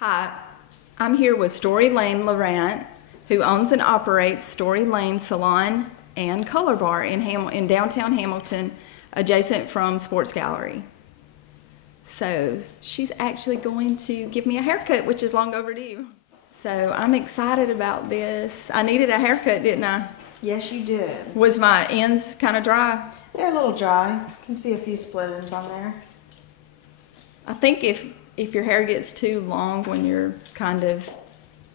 Hi, I'm here with Laine Laurent, who owns and operates Laine Salon and Color Bar in downtown Hamilton, adjacent from Sports Gallery. So she's actually going to give me a haircut, which is long overdue. So I'm excited about this. I needed a haircut, didn't I? Yes, you did. Was my ends kind of dry? They're a little dry. You can see a few split ends on there. I think if your hair gets too long when you're kind of,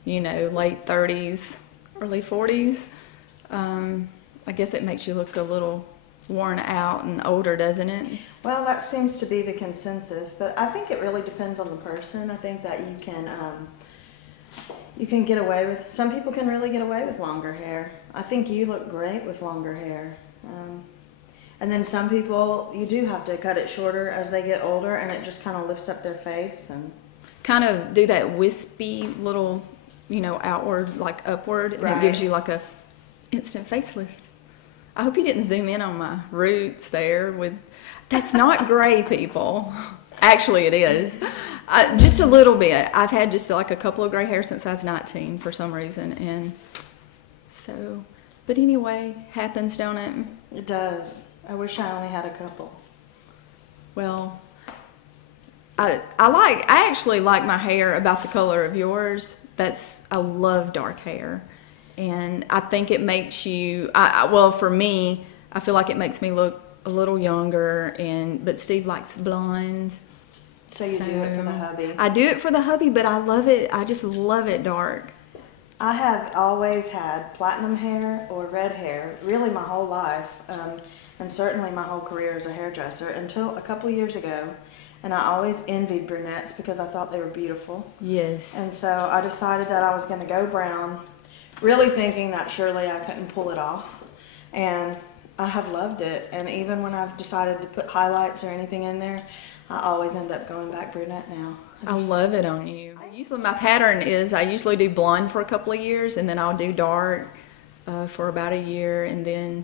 late 30s, early 40s, I guess it makes you look a little worn out and older, doesn't it? Well, that seems to be the consensus, but I think it really depends on the person. I think that you can get away with, some people can really get away with longer hair. I think you look great with longer hair. And then some people, you do have to cut it shorter as they get older, and it just kind of lifts up their face. And kind of do that wispy little, outward, like upward, and right. It gives you like a instant facelift. I hope you didn't zoom in on my roots there. That's not gray, people. Actually, it is. Just a little bit. I've had just like a couple of gray hairs since I was 19 for some reason, and so. But anyway, happens, don't it? It does. I wish I only had a couple. Well, I actually like my hair about the color of yours. I love dark hair, and I think it makes you. Well, for me, I feel like it makes me look a little younger. But Steve likes blonde. So you do it for the hubby. I do it for the hubby, but I love it. I just love it dark. I have always had platinum hair or red hair, really my whole life, and certainly my whole career as a hairdresser until a couple years ago. And I always envied brunettes because I thought they were beautiful. Yes. And so I decided that I was going to go brown, really thinking that surely I couldn't pull it off. And I have loved it. And even when I've decided to put highlights or anything in there, I always end up going back brunette now. I love it on you. Usually my pattern is I usually do blonde for a couple of years, and then I'll do dark for about a year, and then,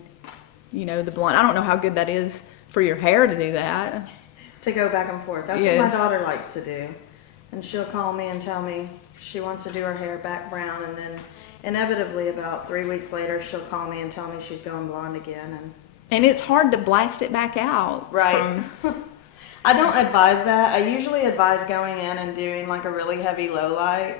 the blonde. I don't know how good that is for your hair to do that. To go back and forth. That's yes. What my daughter likes to do. And she'll call me and tell me she wants to do her hair back brown, and then inevitably about 3 weeks later she'll call me and tell me she's going blonde again. And it's hard to blast it back out. Right. I don't advise that. I usually advise going in and doing like a really heavy low light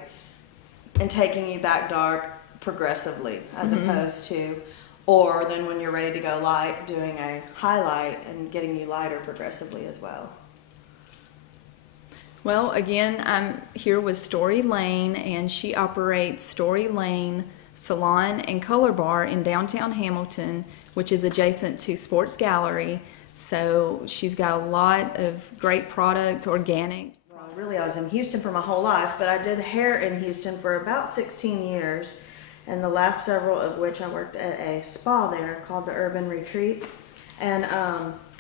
and taking you back dark progressively as opposed to, or then when you're ready to go light, doing a highlight and getting you lighter progressively as well. Well, again, I'm here with Laine, and she operates Laine Salon and Color Bar in downtown Hamilton, which is adjacent to Sports Gallery. So she's got a lot of great products, organic. Well, really, I was in Houston for my whole life, but I did hair in Houston for about 16 years, and the last several of which I worked at a spa there called the Urban Retreat. And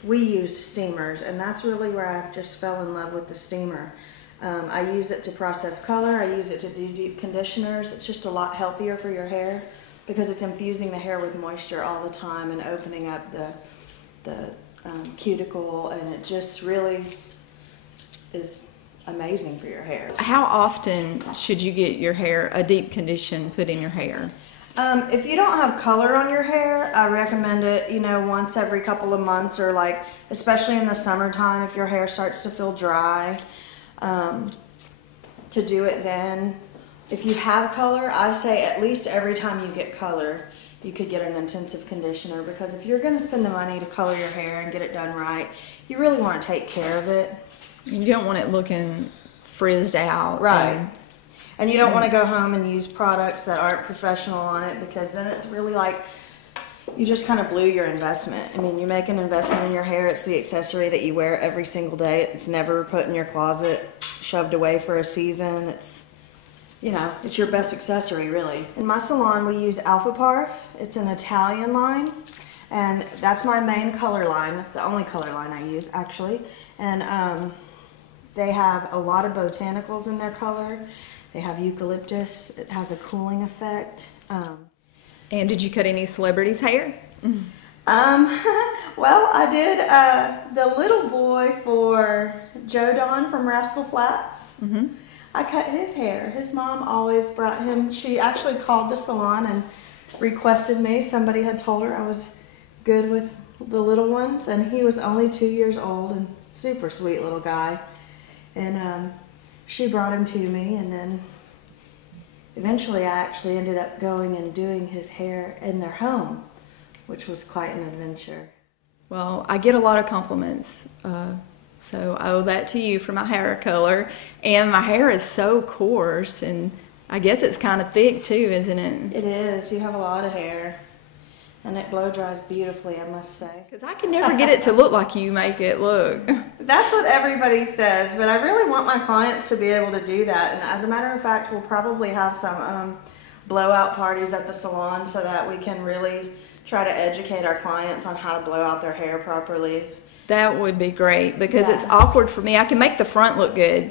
we used steamers, and that's really where I just fell in love with the steamer. I use it to process color. I use it to do deep conditioners. It's just a lot healthier for your hair because it's infusing the hair with moisture all the time and opening up the cuticle, and it just really is amazing for your hair. How often should you get your hair, a deep condition put in your hair? If you don't have color on your hair, I recommend it, once every couple of months, or like, especially in the summertime, if your hair starts to feel dry, to do it then. If you have color, I say at least every time you get color, you could get an intensive conditioner, because if you're going to spend the money to color your hair and get it done right, you really want to take care of it. You don't want it looking frizzed out. Right. And you don't want to go home and use products that aren't professional on it, because then it's really like you just kind of blew your investment. I mean, you make an investment in your hair. It's the accessory that you wear every single day. It's never put in your closet, shoved away for a season. It's your best accessory, really. In my salon, we use Alpha Parf. It's an Italian line, and that's my main color line. That's the only color line I use, actually. And they have a lot of botanicals in their color. They have eucalyptus. It has a cooling effect. And did you cut any celebrities' hair? Well, I did the little boy for Joe Don from Rascal Flatts. I cut his hair. His mom always brought him. She actually called the salon and requested me. Somebody had told her I was good with the little ones, and he was only 2 years old and super sweet little guy. And she brought him to me, and then eventually I actually ended up going and doing his hair in their home, which was quite an adventure. Well, I get a lot of compliments, so I owe that to you for my hair color. And my hair is so coarse, and I guess it's kind of thick too, isn't it? It is. You have a lot of hair, and it blow dries beautifully, I must say. Because I can never get it to look like you make it look. That's what everybody says, but I really want my clients to be able to do that. And as a matter of fact, we'll probably have some blowout parties at the salon so that we can really try to educate our clients on how to blow out their hair properly. That would be great, because it's awkward for me. I can make the front look good,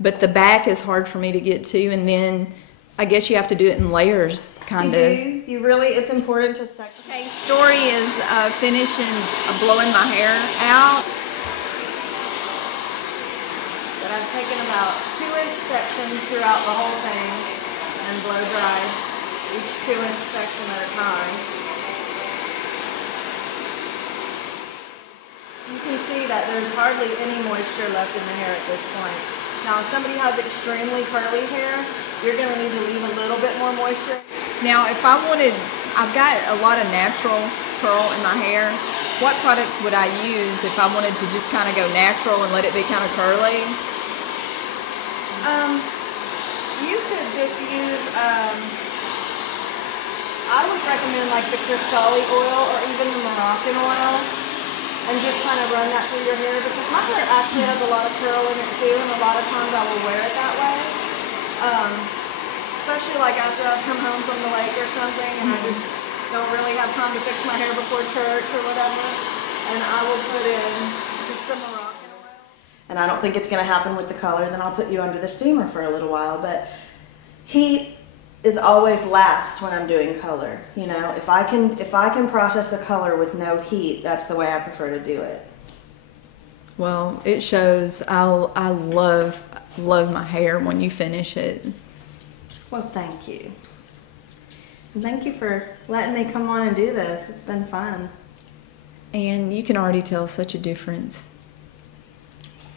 but the back is hard for me to get to, and then I guess you have to do it in layers, kind of. You do. You really, it's important to section. Okay, Story is finishing blowing my hair out. But I've taken about 2-inch sections throughout the whole thing and blow dry each 2-inch section at a time. You can see that there's hardly any moisture left in the hair at this point. Now, if somebody has extremely curly hair, you're going to need to leave a little bit more moisture. Now, if I wanted, I've got a lot of natural curl in my hair. What products would I use if I wanted to just kind of go natural and let it be kind of curly? You could just use, I would recommend like the Cristal oil or even the Moroccan oil, and just kind of run that through your hair, because my hair actually has a lot of curl in it too, and a lot of times I will wear it that way. Especially like after I've come home from the lake or something and I just don't really have time to fix my hair before church or whatever, and I will put in just the Moroccan oil. And I don't think it's going to happen with the color, then I'll put you under the steamer for a little while, but heat is always last when I'm doing color. You know, if I can process a color with no heat, that's the way I prefer to do it. Well, it shows. I love my hair when you finish it. Well, thank you. And thank you for letting me come on and do this. It's been fun. And you can already tell such a difference.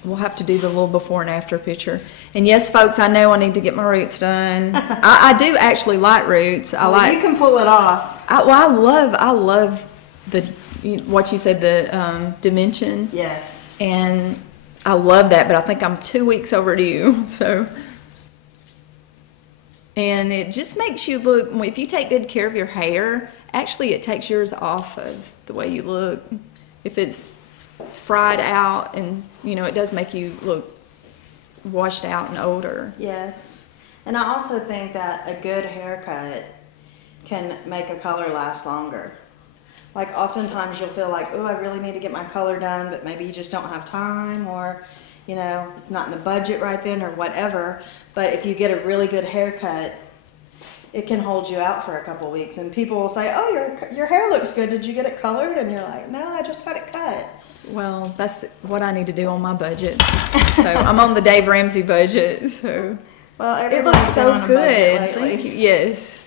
We'll have to do the little before and after picture. And yes, folks, I know I need to get my roots done. I do actually like roots. You can pull it off. I love the what you said, the dimension. Yes. And I love that, but I think I'm 2 weeks overdue. So, and it just makes you look. If you take good care of your hair, actually, it takes yours off of the way you look. If it's fried out, and you know, it does make you look washed out and older. Yes. And I also think that a good haircut can make a color last longer. Like oftentimes you'll feel like, oh, I really need to get my color done, but maybe you just don't have time, or you know, it's not in the budget right then or whatever. But if you get a really good haircut, it can hold you out for a couple weeks, and people will say, oh, your hair looks good, did you get it colored? And you're like, no, I just got it cut. Well, that's what I need to do on my budget. So I'm on the Dave Ramsey budget. So well, it looks so good. Thank you. Yes,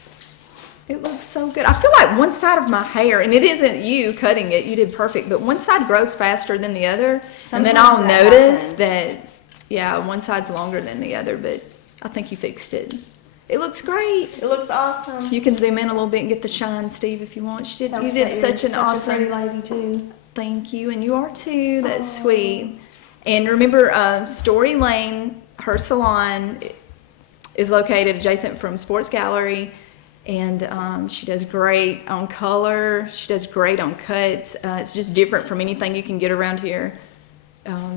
it looks so good. I feel like one side of my hair, and it isn't you cutting it, you did perfect, but one side grows faster than the other. Sometimes, and then I'll notice that, yeah, one side's longer than the other, but I think you fixed it. It looks great. It looks awesome. You can zoom in a little bit and get the shine, Steve, if you want. You did such an awesome. Pretty lady too. Thank you, and you are too. That's sweet. And remember, Story Laine, her salon is located adjacent from Sports Gallery, and she does great on color. She does great on cuts. It's just different from anything you can get around here.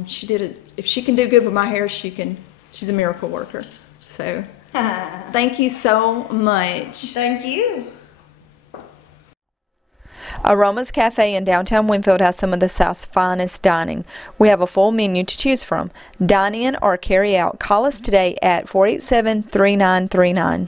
She did it. If she can do good with my hair, she can. She's a miracle worker. So, thank you so much. Thank you. Aroma's Cafe in downtown Winfield has some of the South's finest dining. We have a full menu to choose from. Dine in or carry out. Call us today at 487-3939.